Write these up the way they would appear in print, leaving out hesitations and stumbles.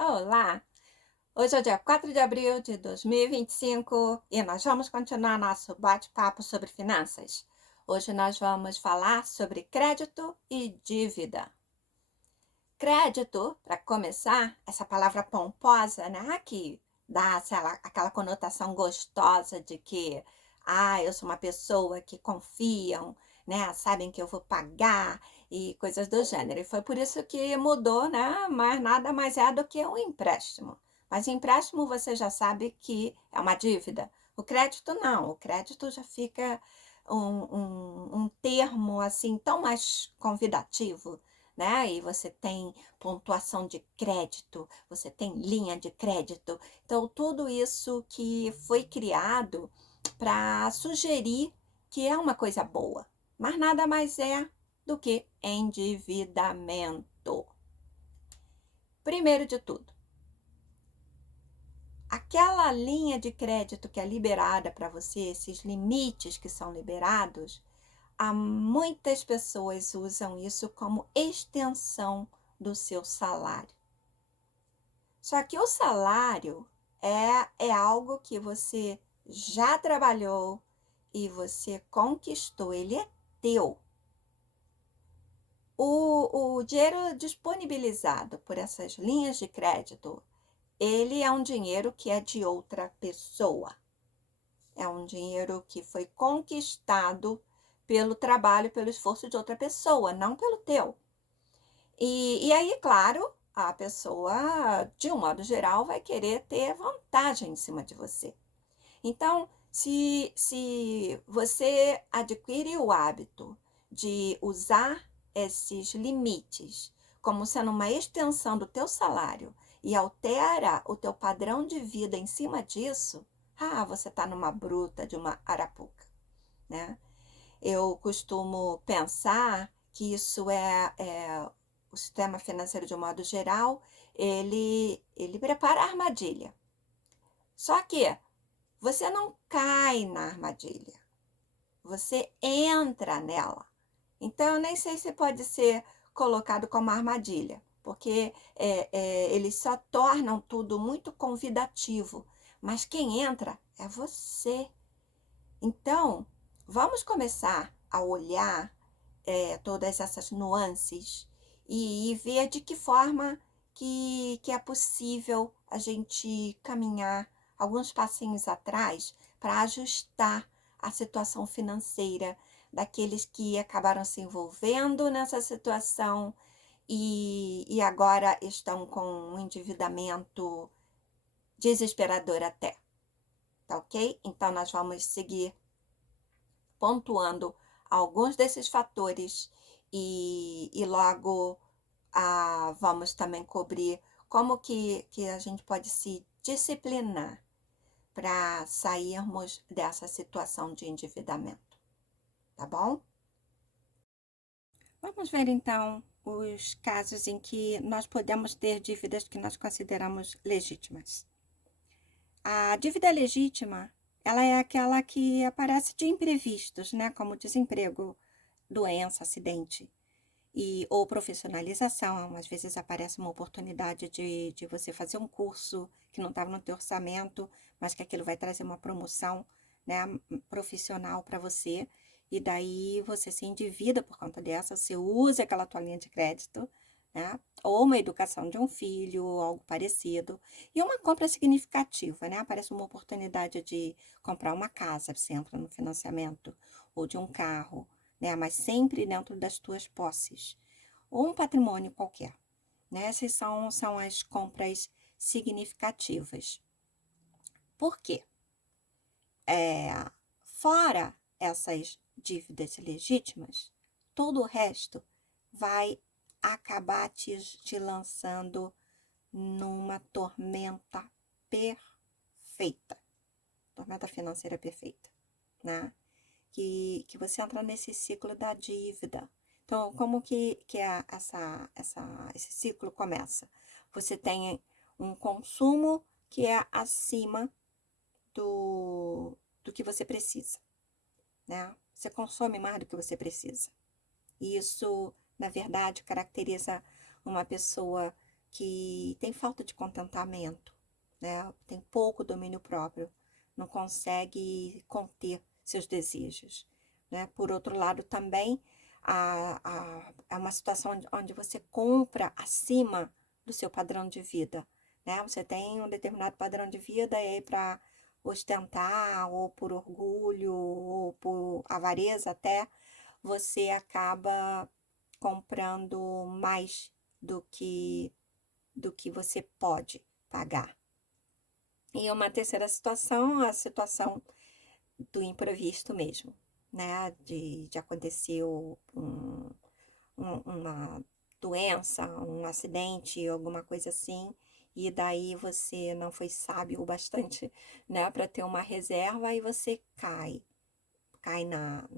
Olá! Hoje é o dia 4 de abril de 2025 e nós vamos continuar nosso bate-papo sobre finanças. Hoje nós vamos falar sobre crédito e dívida. Crédito, para começar, essa palavra pomposa, né, que dá aquela conotação gostosa de que, eu sou uma pessoa que confiam, né, sabem que eu vou pagar e coisas do gênero. E foi por isso que mudou, né, mas nada mais é do que um empréstimo. Mas empréstimo você já sabe que é uma dívida. O crédito não, o crédito já fica um termo assim tão mais convidativo, né? E você tem pontuação de crédito, você tem linha de crédito. Então, tudo isso que foi criado para sugerir que é uma coisa boa, mas nada mais é do que endividamento. Primeiro de tudo, aquela linha de crédito que é liberada para você, esses limites que são liberados, muitas pessoas usam isso como extensão do seu salário. Só que o salário é algo que você já trabalhou e você conquistou, ele é teu. O dinheiro disponibilizado por essas linhas de crédito, ele é um dinheiro que é de outra pessoa. É um dinheiro que foi conquistado pelo trabalho, pelo esforço de outra pessoa, não pelo teu. E aí, claro, a pessoa, de um modo geral, vai querer ter vantagem em cima de você. Então, se você adquire o hábito de usar esses limites como sendo uma extensão do teu salário e altera o teu padrão de vida em cima disso, você está numa bruta de uma arapuca, né? Eu costumo pensar que isso é o sistema financeiro de um modo geral, ele prepara a armadilha. Só que você não cai na armadilha, você entra nela. Então, eu nem sei se pode ser colocado como armadilha, porque eles só tornam tudo muito convidativo. Mas quem entra é você. Então, vamos começar a olhar todas essas nuances e ver de que forma que é possível a gente caminhar alguns passinhos atrás para ajustar a situação financeira daqueles que acabaram se envolvendo nessa situação e agora estão com um endividamento desesperador até, tá ok? Então, nós vamos seguir pontuando alguns desses fatores e logo vamos também cobrir como que a gente pode se disciplinar para sairmos dessa situação de endividamento, tá bom? Vamos ver então os casos em que nós podemos ter dívidas que nós consideramos legítimas. A dívida legítima, ela é aquela que aparece de imprevistos, né, como desemprego, doença, acidente ou profissionalização. Às vezes aparece uma oportunidade de você fazer um curso que não estava no teu orçamento, mas que aquilo vai trazer uma promoção, né, profissional para você, e daí você se endivida por conta dessa, você usa aquela tua linha de crédito, né, ou uma educação de um filho, ou algo parecido, e uma compra significativa, né, aparece uma oportunidade de comprar uma casa, você entra no financiamento, ou de um carro, né, mas sempre dentro das tuas posses, ou um patrimônio qualquer, né, essas são as compras significativas. Por quê? Fora essas dívidas legítimas, todo o resto vai acabar te lançando numa tormenta perfeita, tormenta financeira perfeita, né? Que você entra nesse ciclo da dívida. Então, como que esse ciclo começa? Você tem um consumo que é acima do que você precisa, né? Você consome mais do que você precisa. E isso, na verdade, caracteriza uma pessoa que tem falta de contentamento, né? Tem pouco domínio próprio, não consegue conter seus desejos, né? Por outro lado, também é uma situação onde você compra acima do seu padrão de vida, né? Você tem um determinado padrão de vida e aí para ostentar, ou por orgulho, ou por avareza até, você acaba comprando mais do que você pode pagar. E uma terceira situação, a situação do imprevisto mesmo, né? De acontecer uma doença, um acidente, alguma coisa assim, e daí você não foi sábio o bastante, né, para ter uma reserva e você cai na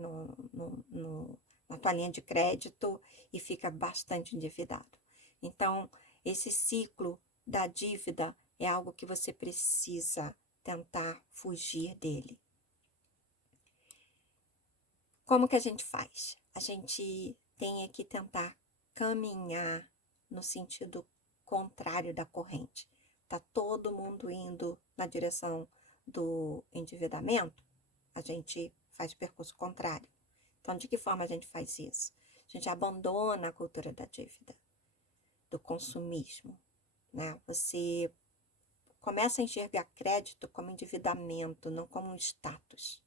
tua linha de crédito e fica bastante endividado. Então, esse ciclo da dívida é algo que você precisa tentar fugir dele. Como que a gente faz? A gente tem que tentar caminhar no sentido contrário da corrente. Tá todo mundo indo na direção do endividamento, a gente faz o percurso contrário. Então, de que forma a gente faz isso? A gente abandona a cultura da dívida, do consumismo, né? Você começa a enxergar crédito como endividamento, não como um status.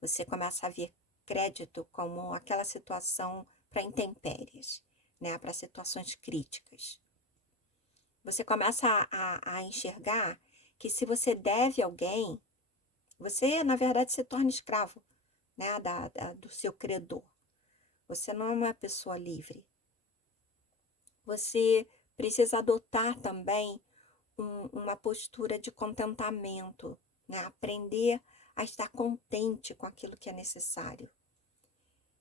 Você começa a ver crédito como aquela situação para intempéries, né? Para situações críticas. Você começa a enxergar que se você deve alguém, você, na verdade, se torna escravo, né? Do seu credor. Você não é uma pessoa livre. Você precisa adotar também uma postura de contentamento, né? Aprender a estar contente com aquilo que é necessário.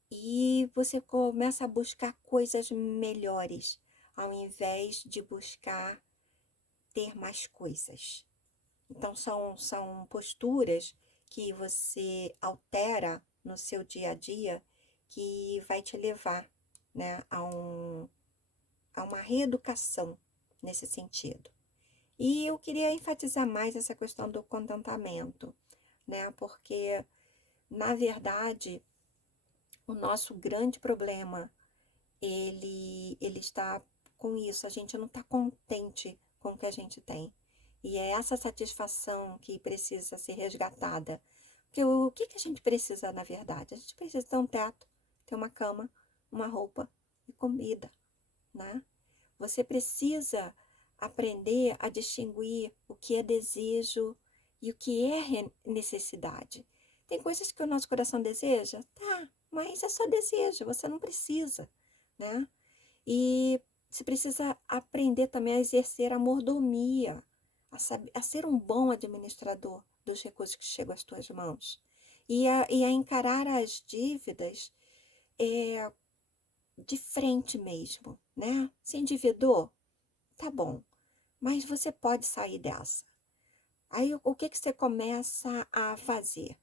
E você começa a buscar coisas melhores, ao invés de buscar ter mais coisas. Então, são posturas que você altera no seu dia a dia que vai te levar, né, a uma reeducação nesse sentido. E eu queria enfatizar mais essa questão do contentamento, né? Porque, na verdade, o nosso grande problema, ele está com isso. A gente não está contente com o que a gente tem. E é essa satisfação que precisa ser resgatada. Porque o que a gente precisa, na verdade? A gente precisa ter um teto, ter uma cama, uma roupa e comida, né? Você precisa aprender a distinguir o que é desejo e o que é necessidade. Tem coisas que o nosso coração deseja? Tá, mas é só desejo, você não precisa, né? E você precisa aprender também a exercer a mordomia, a ser um bom administrador dos recursos que chegam às tuas mãos. E a encarar as dívidas de frente mesmo, né? Se endividou? Tá bom, mas você pode sair dessa. Aí o que você começa a fazer?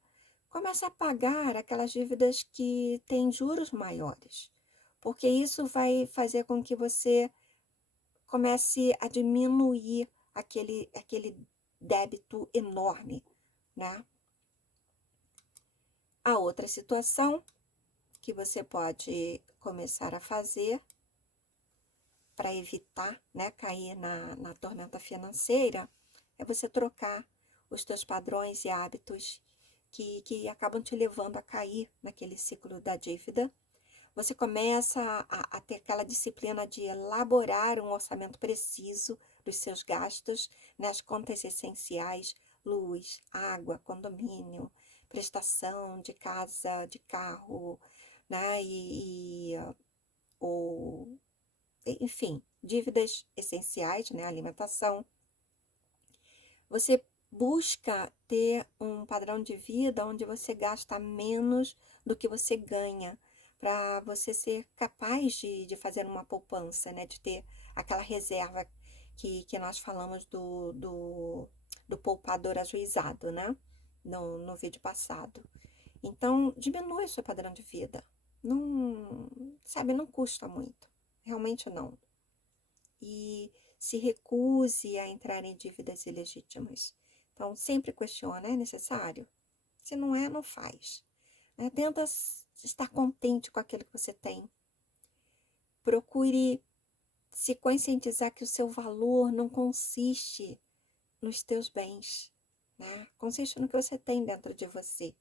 Começa a pagar aquelas dívidas que têm juros maiores, porque isso vai fazer com que você comece a diminuir aquele débito enorme, né? A outra situação que você pode começar a fazer para evitar, né, cair na tormenta financeira, é você trocar os teus padrões e hábitos que acabam te levando a cair naquele ciclo da dívida. Você começa a ter aquela disciplina de elaborar um orçamento preciso dos seus gastos, né, as contas essenciais, luz, água, condomínio, prestação de casa, de carro, né, ou enfim, dívidas essenciais, né, alimentação. Você busca ter um padrão de vida onde você gasta menos do que você ganha, para você ser capaz de fazer uma poupança, né, de ter aquela reserva que nós falamos do poupador ajuizado, né, no vídeo passado. Então, diminui o seu padrão de vida. Não, sabe, não custa muito. Realmente não. E se recuse a entrar em dívidas ilegítimas. Então, sempre questiona, é necessário? Se não é, não faz. Tenta estar contente com aquilo que você tem. Procure se conscientizar que o seu valor não consiste nos teus bens, né? Consiste no que você tem dentro de você.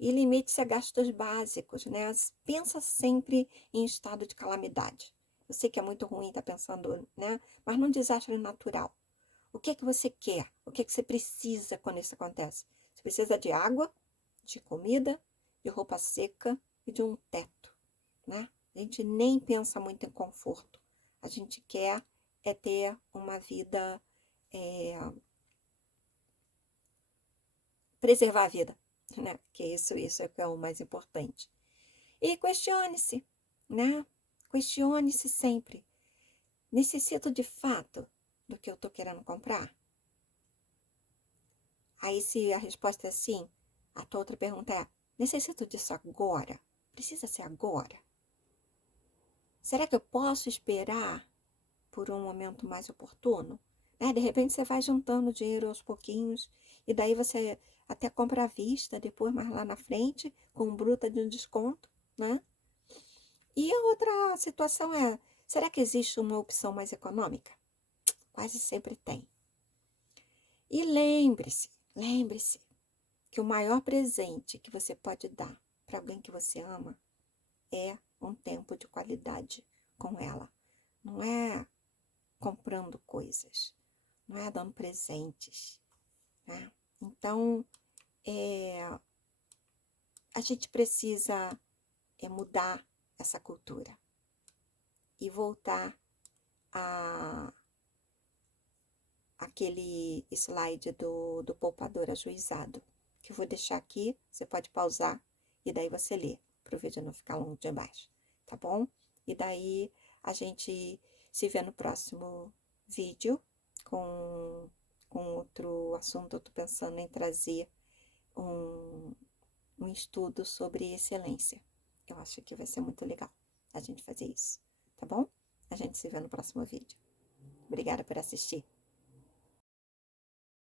E limite-se a gastos básicos, né? Pensa sempre em estado de calamidade. Eu sei que é muito ruim estar pensando, né? Mas num desastre natural. O que é que você quer? O que é que você precisa quando isso acontece? Você precisa de água, de comida, de roupa seca e de um teto, né? A gente nem pensa muito em conforto. A gente quer é ter uma vida, preservar a vida, né? Que isso é que é o mais importante. E questione-se, né? Questione-se sempre. Necessito de fato do que eu estou querendo comprar? Aí, se a resposta é sim, a tua outra pergunta é: necessito disso agora? Precisa ser agora? Será que eu posso esperar por um momento mais oportuno? De repente você vai juntando dinheiro aos pouquinhos e daí você até compra à vista, depois mais lá na frente, com bruta de um desconto, né? E a outra situação é: será que existe uma opção mais econômica? Quase sempre tem. E lembre-se que o maior presente que você pode dar para alguém que você ama é um tempo de qualidade com ela. Não é comprando coisas, não é dando presentes, né? Então, a gente precisa mudar essa cultura e voltar a aquele slide do poupador ajuizado, que eu vou deixar aqui, você pode pausar e daí você lê, para o vídeo não ficar longo demais, tá bom? E daí a gente se vê no próximo vídeo com outro assunto. Eu tô pensando em trazer um estudo sobre excelência. Eu acho que vai ser muito legal a gente fazer isso, tá bom? A gente se vê no próximo vídeo. Obrigada por assistir.